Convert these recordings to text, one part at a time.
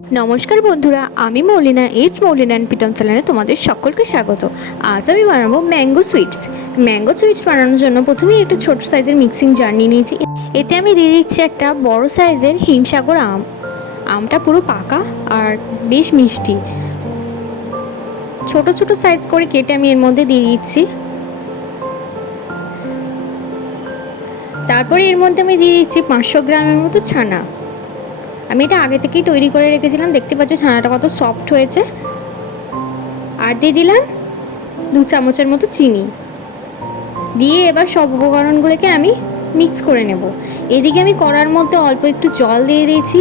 নমস্কার বন্ধুরা, আমি মৌলিনা মৌলিনা অ্যান্ড প্রীতম চ্যানেলে তোমাদের সকলকে স্বাগত। আজ আমি বানাবো ম্যাঙ্গো সুইটস। ম্যাঙ্গো সুইটস বানানোর জন্য প্রথমেই একটা ছোট সাইজের মিক্সিং জার নিয়ে নিয়েছি। এতে আমি দিয়ে দিচ্ছি একটা বড় সাইজের হিমসাগর আম। আমটা পুরো পাকা আর বেশ মিষ্টি। ছোট ছোট সাইজ করে কেটে আমি এর মধ্যে দিয়ে দিচ্ছি। তারপরে এর মধ্যে আমি দিয়ে দিচ্ছি 500 গ্রামের মতো ছানা। আমি এটা আগে থেকেই তৈরি করে রেখেছিলাম, দেখতে পাচ্ছ ছানাটা কত সফট হয়েছে। আর দিয়ে দিলাম 2 চামচের মতো চিনি দিয়ে এবার সব উপকরণগুলোকে আমি মিক্স করে নেব। এদিকে আমি কড়ার মধ্যে অল্প একটু জল দিয়ে দিয়েছি।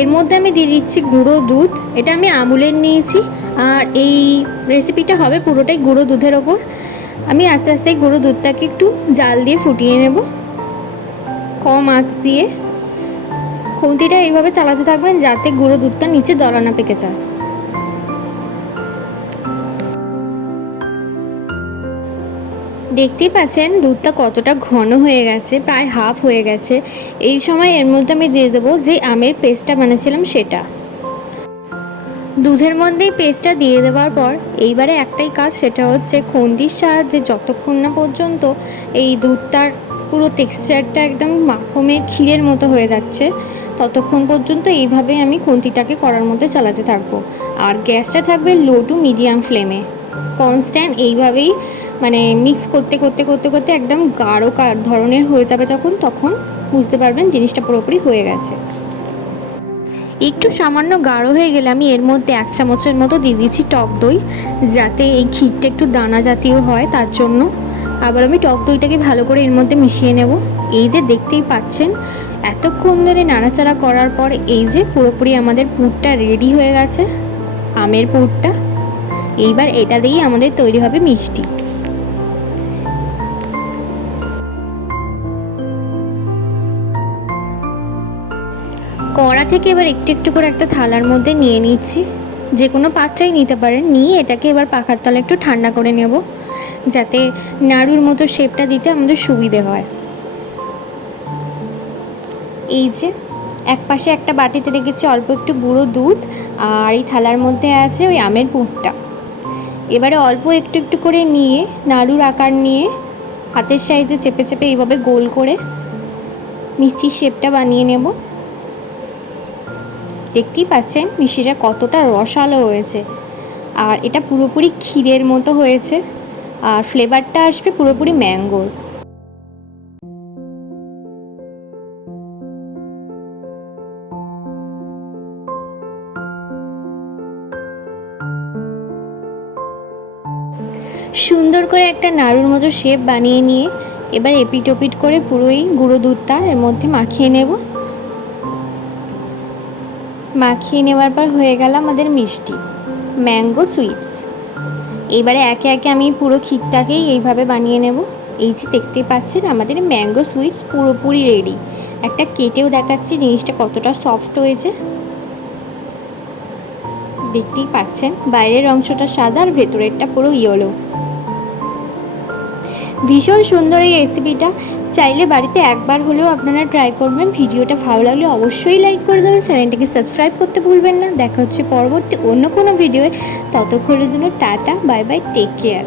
এর মধ্যে আমি দিয়ে দিচ্ছি গুঁড়ো দুধ। এটা আমি আমুলের নিয়েছি আর এই রেসিপিটা হবে পুরোটাই গুঁড়ো দুধের ওপর। আমি আস্তে আস্তে গুঁড়ো দুধটাকে একটু জাল দিয়ে ফুটিয়ে নেব কম আঁচ দিয়ে। খুন্তিটা এইভাবে চালাতে থাকবেন যাতে গুঁড়ো দুধটা নিচে দলা না পেকে যায়। দেখতেই পাচ্ছেন দুধটা কতটা ঘন হয়ে গেছে, প্রায় হাফ হয়ে গেছে। এই সময় এর মধ্যে আমি দিয়ে দেবো যে আমের পেস্টটা বানিয়েছিলাম সেটা। দুধের মধ্যেই পেস্টটা দিয়ে দেওয়ার পর এইবারে একটাই কাজ, সেটা হচ্ছে খুন্তির সাহায্যে যতক্ষণ না পর্যন্ত এই দুধটার পুরো টেক্সচারটা একদম মাখনের ক্ষীরের মতো হয়ে যাচ্ছে ততক্ষণ পর্যন্ত এইভাবে আমি খুন্তিটাকে কড়ার মধ্যে চালাতে থাকবো। আর গ্যাসটা থাকবে লো টু মিডিয়াম ফ্লেমে। কনস্ট্যান্ট এইভাবেই মানে মিক্স করতে করতে করতে করতে একদম গাঢ় ধরনের হয়ে যাবে তখন বুঝতে পারবেন জিনিসটা পুরোপুরি হয়ে গেছে। একটু সামান্য গাঢ় হয়ে গেলে আমি এর মধ্যে 1 চামচের মতো দিয়ে দিচ্ছি টক দই, যাতে এই ক্ষীরটা একটু দানা জাতীয় হয় তার জন্য। আবার আমি টক দইটাকে ভালো করে এর মধ্যে মিশিয়ে নেব। এই যে দেখতেই পাচ্ছেন এতক্ষণ ধরে নাড়াচাড়া করার পর এই যে পুরোপুরি আমাদের পুরটা রেডি হয়ে গেছে, আমের পুরটা। এইবার এটা দিয়েই আমাদের তৈরি হবে মিষ্টি। কড়া থেকে এবার একটু একটু করে একটা থালার মধ্যে নিয়ে নিচ্ছি, যে কোনো পাত্রেই নিতে পারেন। নিয়ে এটাকে এবার পাখার তলে একটু ঠান্ডা করে নেব যাতে নাড়ুর মতো শেপটা দিতে আমাদের সুবিধে হয়। এই যে এক পাশে একটা বাটিতে রেখেছি অল্প একটু গুঁড়ো দুধ আর এই থালার মধ্যে আছে ওই আমের পুরটা। এবারে অল্প একটু একটু করে নিয়ে নাড়ুর আকার নিয়ে হাতের সাইজে চেপে চেপে এইভাবে গোল করে মিষ্টির শেপটা বানিয়ে নেব। দেখতেই পাচ্ছেন মিষ্টিটা কতটা রসালো হয়েছে আর এটা পুরোপুরি ক্ষীরের মতো হয়েছে আর ফ্লেভারটা আসবে পুরোপুরি ম্যাঙ্গোর। সুন্দর করে একটা নাড়ুর মতো শেপ বানিয়ে নিয়ে এবার এপিট ওপিট করে পুরোই গুঁড়ো দুধটা এর মধ্যে মাখিয়ে নেব। মাখিয়ে নেওয়ার পর হয়ে গেল আমাদের মিষ্টি ম্যাঙ্গো সুইটস। এবারে একে একে আমি পুরো ক্ষীরটাকেই এইভাবে বানিয়ে নেব। এই যে দেখতেই পাচ্ছেন আমাদের ম্যাঙ্গো সুইটস পুরোপুরি রেডি। একটা কেটেও দেখাচ্ছি জিনিসটা কতটা সফট হয়েছে। দেখতেই পাচ্ছেন বাইরের অংশটা সাদা আর ভেতরেরটা পুরো ইয়েলো। ভীষণ সুন্দর এই রেসিপিটা, চাইলে বাড়িতে একবার হলেও আপনারা ট্রাই করবেন। ভিডিওটা ভালো লাগলে অবশ্যই লাইক করে দেবেন, চ্যানেলটাকে সাবস্ক্রাইব করতে ভুলবেন না। দেখা হচ্ছে পরবর্তী অন্য কোনো ভিডিওয়ে। ততক্ষণের জন্য টাটা, বাই বাই, টেক কেয়ার।